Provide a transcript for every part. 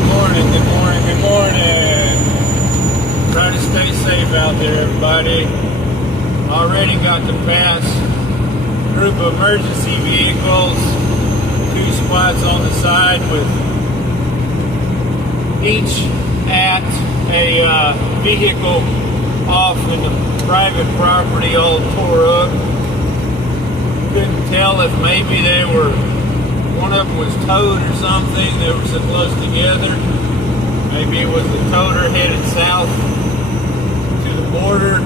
Good morning, good morning, good morning. Try to stay safe out there, everybody. Already got to pass a group of emergency vehicles, 2 spots on the side with each at a vehicle off in the private property all tore up. Couldn't tell if maybe they were, one of them was towed or something. They were so close together. Maybe it was the toter headed south to the border.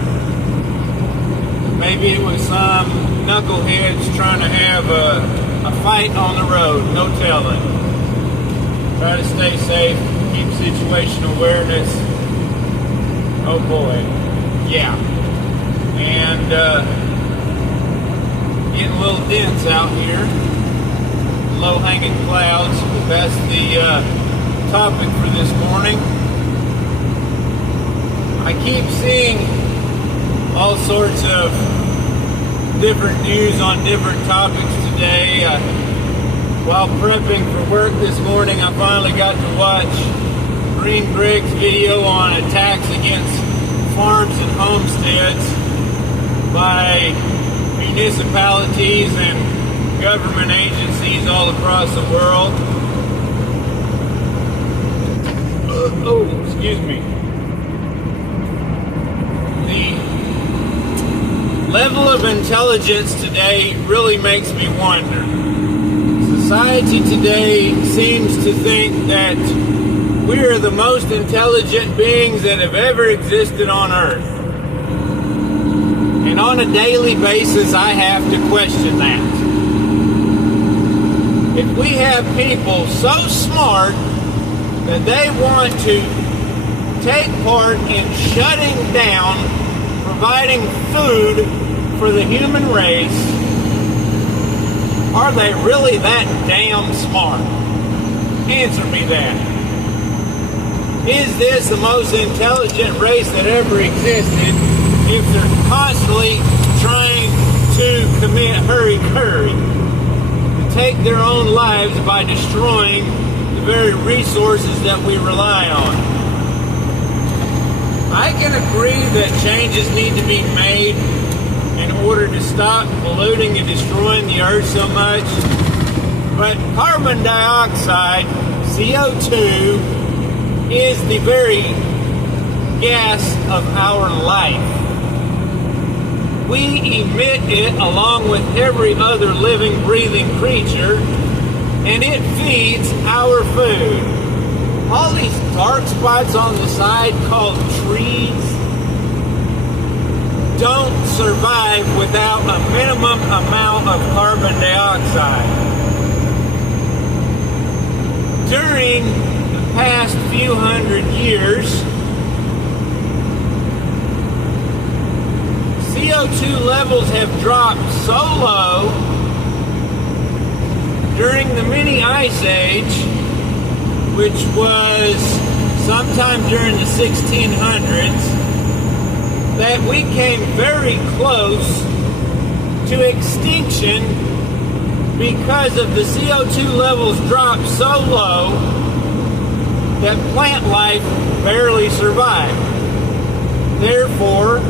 Maybe it was some knuckleheads trying to have a fight on the road. No telling. Try to stay safe. Keep situational awareness. Oh boy. Yeah. And getting a little dense out here. Low-hanging clouds, but that's the topic for this morning. I keep seeing all sorts of different news on different topics today. While prepping for work this morning, I finally got to watch Green Greg's video on attacks against farms and homesteads by municipalities and government agencies all across the world. Excuse me. The level of intelligence today really makes me wonder. Society today seems to think that we are the most intelligent beings that have ever existed on Earth. And on a daily basis, I have to question that. If we have people so smart that they want to take part in shutting down, providing food for the human race, are they really that damn smart? Answer me that. Is this the most intelligent race that ever existed if they're constantly trying to commit hurry-curry? Take their own lives by destroying the very resources that we rely on. I can agree that changes need to be made in order to stop polluting and destroying the earth so much, but carbon dioxide, CO2, is the very gas of our life. We emit it along with every other living, breathing creature, and it feeds our food. All these dark spots on the side called trees don't survive without a minimum amount of carbon dioxide. During the past few hundred years, CO2 levels have dropped so low during the mini ice age, which was sometime during the 1600s, that we came very close to extinction because of the CO2 levels dropped so low that plant life barely survived. Therefore,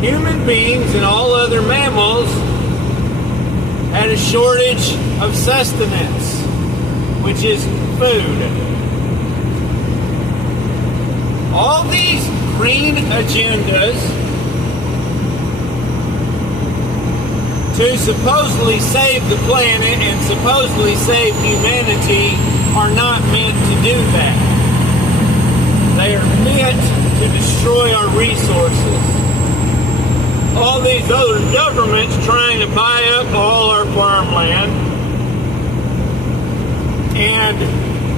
human beings and all other mammals had a shortage of sustenance, which is food. All these green agendas to supposedly save the planet and supposedly save humanity are not meant to do that. They are meant to destroy our resources. All these other governments trying to buy up all our farmland, and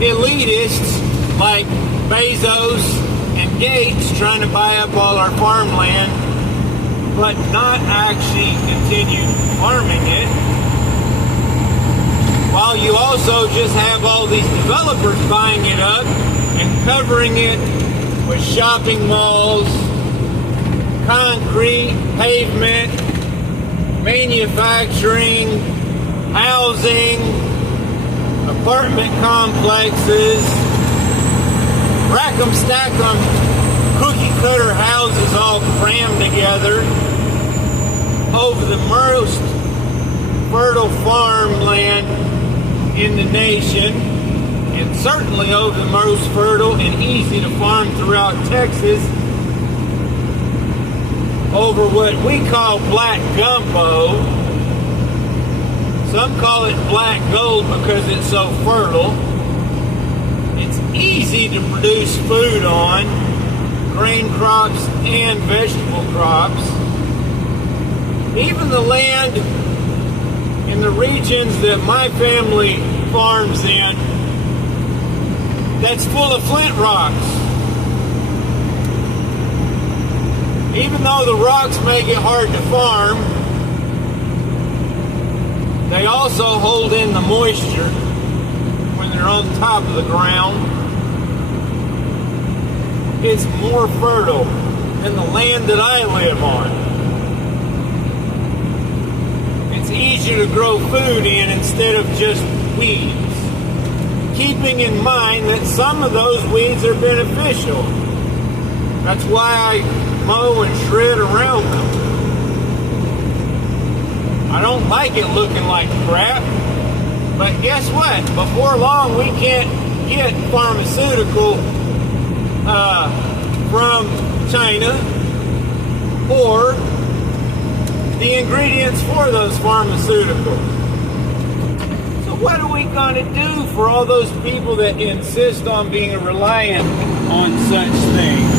elitists like Bezos and Gates trying to buy up all our farmland, but not actually continue farming it. While you also just have all these developers buying it up and covering it with shopping malls, concrete, pavement, manufacturing, housing, apartment complexes, rack 'em, stack 'em, cookie cutter houses all crammed together over the most fertile farmland in the nation, and certainly over the most fertile and easy to farm throughout Texas, over what we call black gumbo. Some call it black gold because it's so fertile. It's easy to produce food on, grain crops and vegetable crops. Even the land in the regions that my family farms in, that's full of flint rocks. Even though the rocks make it hard to farm, they also hold in the moisture when they're on top of the ground. It's more fertile than the land that I live on. It's easier to grow food in instead of just weeds, keeping in mind that some of those weeds are beneficial. That's why I mow and shred around them. I don't like it looking like crap, but guess what? Before long, we can't get pharmaceutical from China or the ingredients for those pharmaceuticals. So what are we going to do for all those people that insist on being reliant on such things?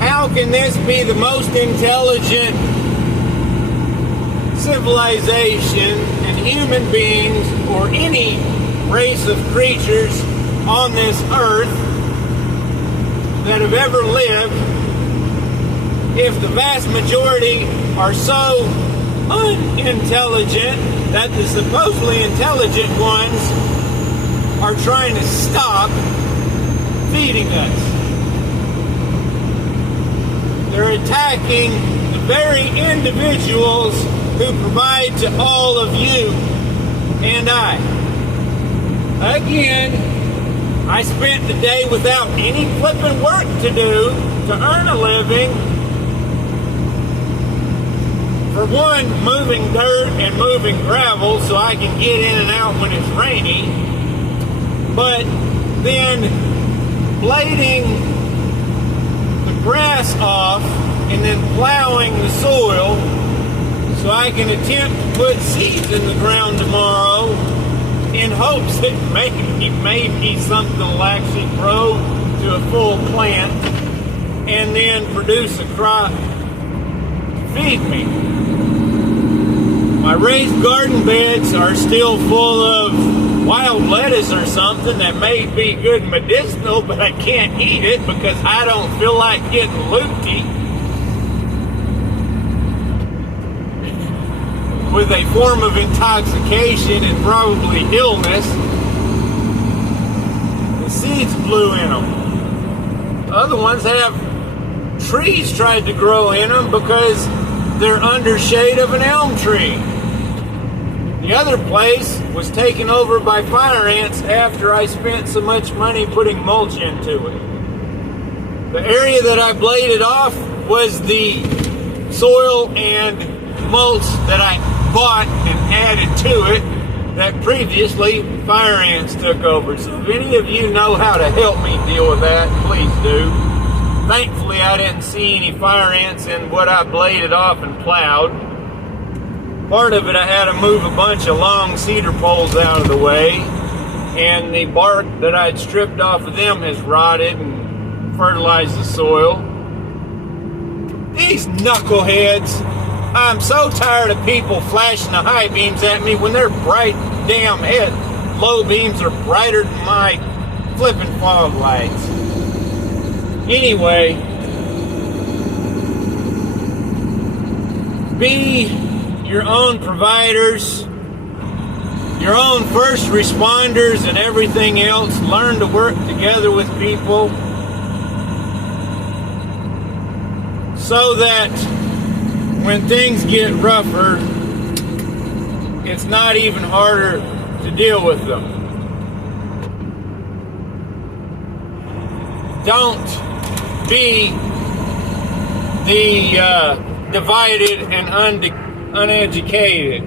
How can this be the most intelligent civilization and human beings or any race of creatures on this earth that have ever lived if the vast majority are so unintelligent that the supposedly intelligent ones are trying to stop feeding us? They're attacking the very individuals who provide to all of you and I. Again, I spent the day without any flipping work to do to earn a living. For one, moving dirt and moving gravel so I can get in and out when it's rainy. But then blading grass off and then plowing the soil so I can attempt to put seeds in the ground tomorrow in hopes that maybe something will actually grow to a full plant and then produce a crop to feed me. My raised garden beds are still full of wild lettuce or something that may be good medicinal, but I can't eat it because I don't feel like getting loopy with a form of intoxication and probably illness. The seeds blew in them. Other ones have trees tried to grow in them because they're under shade of an elm tree. The other place was taken over by fire ants after I spent so much money putting mulch into it. The area that I bladed off was the soil and mulch that I bought and added to it that previously fire ants took over. So if any of you know how to help me deal with that, please do. Thankfully, I didn't see any fire ants in what I bladed off and plowed. Part of it, I had to move a bunch of long cedar poles out of the way, and the bark that I'd stripped off of them has rotted and fertilized the soil. These knuckleheads, I'm so tired of people flashing the high beams at me when their bright damn low beams are brighter than my flipping fog lights. Anyway, be your own providers your own first responders and everything else. Learn to work together with people so that when things get rougher, it's not even harder to deal with them. Don't be the divided and uneducated.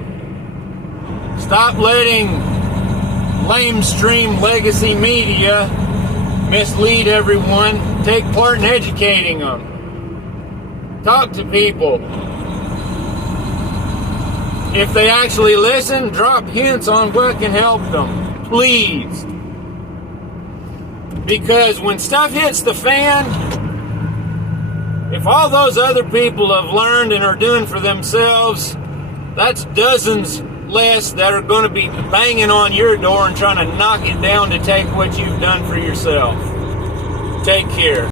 Stop letting lamestream legacy media mislead everyone. Take part in educating them. Talk to people. If they actually listen, drop hints on what can help them. Please. Because when stuff hits the fan, if all those other people have learned and are doing for themselves, that's dozens less that are going to be banging on your door and trying to knock it down to take what you've done for yourself. Take care.